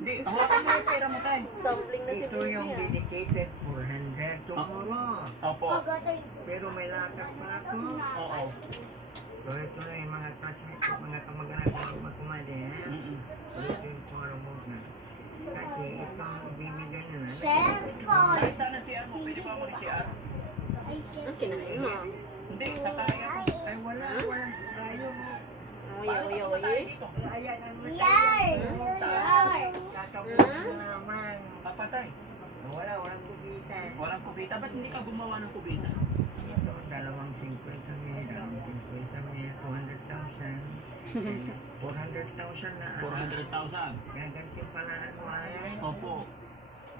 Hindi, hawakan mo yung pera mo tayo. Dumpling na si Ito Baby yung ah. dedicated 400 tomorrow. Opo. Pero may lakas pa ako. Oo. So ito na yung mga classmates ko, mga kamag-anak ko matumali, ha? Mm-mm. So ito yung tomorrow na. Kasi itong bibigyan nyo na. Ay, sana si Ar mo. Pwede ba mag-CR? Ang kinain mo. Hindi, tataya ko. Ay wala tayo mo. Oy. Ayan ang kakabukin na naman. Papatay. Walang kubita. Walang kubita. Ba't hindi ka gumawa ng kubita? Ito, dalawang 50 mil, dalawang 50 mil, 200,000. 400,000 na. 400,000. Gaganti pala ano ay. Opo.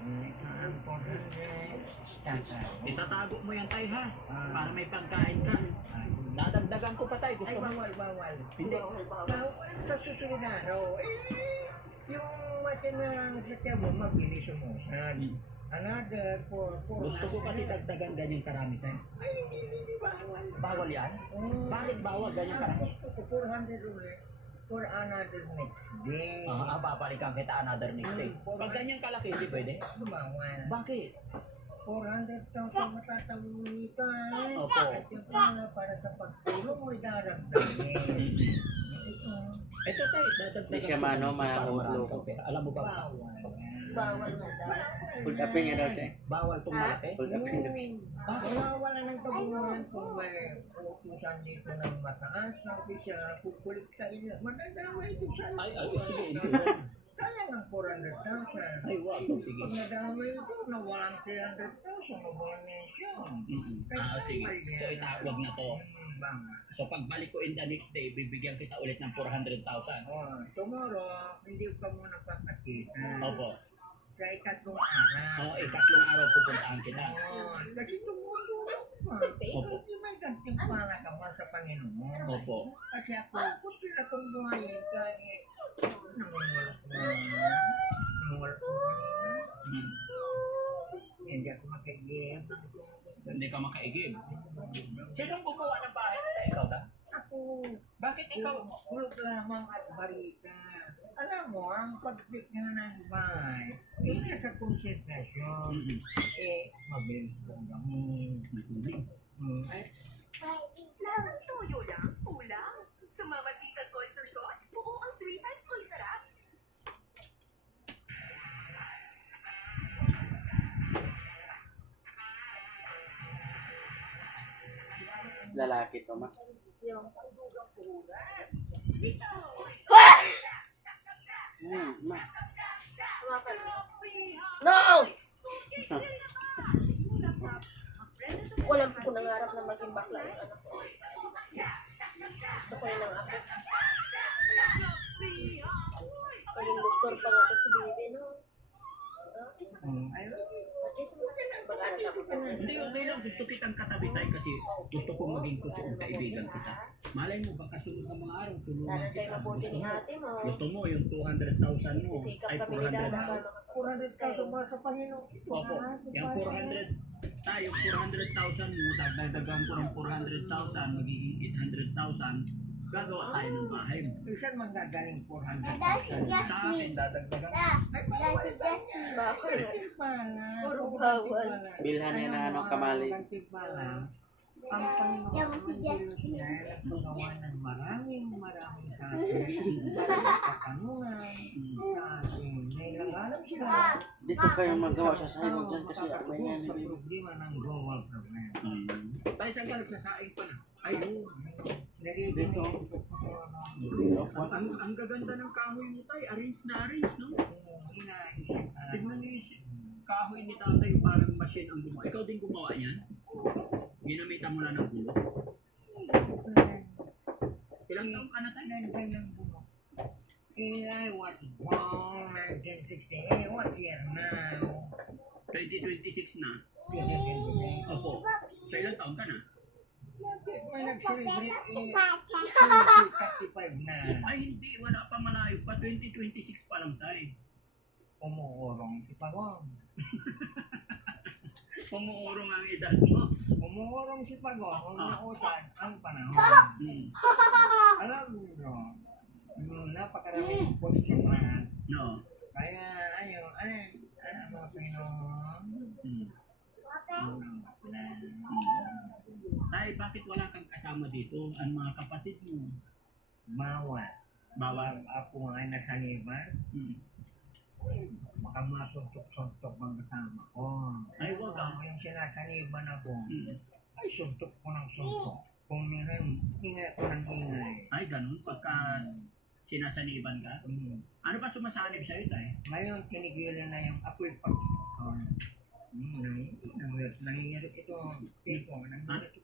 Ito ang 400. Tatay. Itatago mo yan tayo ha. Para may pagkain ka. Dadagdagan ko pa tayo. Ay, Gusto mo? bawal. Hindi. Bawal sa susunod na araw. Yung matin na sakya mo, magbili mo. Another 400. Gusto ko kasi dagdagan ganyang karami tayo. Ay, hindi bawal. Bawal yan? Bakit bawal ganyang karami? Gusto ko 400 ulit for another next day. Babalikan kita another next day. Pag ganyang kalaki, hindi pwede. Bawal. Bakit? 400,000 matatawin ka. Opo. At yung pala para sa pagtulong mo idaragdagin. Ito, Ito tayo, dadagdagan Hindi siya ko mano, ganito para mahulog. marami kang pera. Alam mo ba? bawal. Bawal nga daw. Full upin nga daw siya. Bawal itong malaki. Full upin daw siya. Wala ng kabungan kung may utusan dito ng mataas na opisya, kukulik sa inyo. Madadama ito sa Ay, sige. sayang ang 400,000. Ay, wag. Sige. Pag nadama ito, nawalang 300,000, nawalang nation. Sige. So, itawag na to. So, pagbalik ko in the next day, bibigyan kita ulit ng 400,000. Tomorrow, hindi ka muna pakakita. Opo. Sa ikatlong araw. Ikatlong araw pupuntahan kita. Kasi tumutulong ka. Opo. Hindi may gantimpala ka pa sa Panginoon. Opo. Kasi ako, gusto na itong buhayin kahit nangungulat na. Hindi ako makaigib. Hindi ka makaigib. Sinong gumawa ng bahay nila? Ikaw na? Ako, Bakit ikaw? hulog lamang at barita. Alam mo, ang pag-click nga ng bahay, isa sa konsentrasyon, mabilis kong gamin. Lasang toyo lang, kulang. Sa Mamacita's Oyster Sauce, buo ang 3 times oy sarap. Lalaki to, ma. Yung. Ma. Tumakan. No! Walang po nangarap na maging bakla yung anak ko. Gusto ko yun ang ako. Maging doktor pa nga ito si Bibi, no? At least mag-aral ako pa dyan. Hindi, okay lang. Gusto kitang katabi tayo kasi gusto kong maging totoong kaibigan kita. Malay mo, baka sunod ng mga araw, tulungan Sana tayo kita. mabuti ni ate mo. Gusto mo yung 200,000 mo, Sisikap ay kami ni Dada para 400,000 ba sa Panginoon? Opo, yung 400 tayo, 400,000 mo, dagdagan ko ng 400,000, magiging 800,000, gagawa tayo ng bahay mo. Isan manggagaling 400,000. Sa akin, dadagdagan ko. Ay, bawal Bakit? Pala. Puro bawal. Bilhan niya na ano, kamali. Pala. Ang Panginoon si Jasmine ay nagpagawa ng maraming sa atin. Katanungan sa atin. May nagalang sila. Dito kayo magawa sa sayo dyan kasi abay niya ni Bibi. Problema ng global problem. Tayo saan ka nagsasaing pa na? Ayun. Dito. Ang gaganda ng kahoy mo tayo, arrange na arrange, no? Tignan niyo yung kahoy ni tatay, parang machine ang gumawa. Ikaw din gumawa yan? Ginamitan mo na ng gulo? Ilang taong ka na tayo? I was born 1968. What year now? 2026 na? 2028. Opo. Sa ilang taon ka na? May nag-celebrate 35 na. Ay hindi, wala pa, malayo pa. 2026 pa lang tayo. Umuurong si Pagong. Pumuurong ang edad mo. Umuurong si Pagong. Umuusan ang panahon. Alam mo, napakaraming question na No. Kaya ayun, mga Pinoy. Hmm. Tay, bakit wala kang kasama dito? Ang mga kapatid mo? Bawal. Bawal. Ako ay nasa liban. Hmm. Baka masuntok-suntok ang kasama ko. Ay, wag ah. Yung sinasaniban ako, Hmm. ay suntok ko ng suntok. Kung minsan, ingay ko ng ingay. Ay, ganun. Pagka sinasaniban ka? Ano ba sumasanib sa'yo, tay? Ngayon, tinigilan na yung apoy pag... nangyayari ito. Nangyayari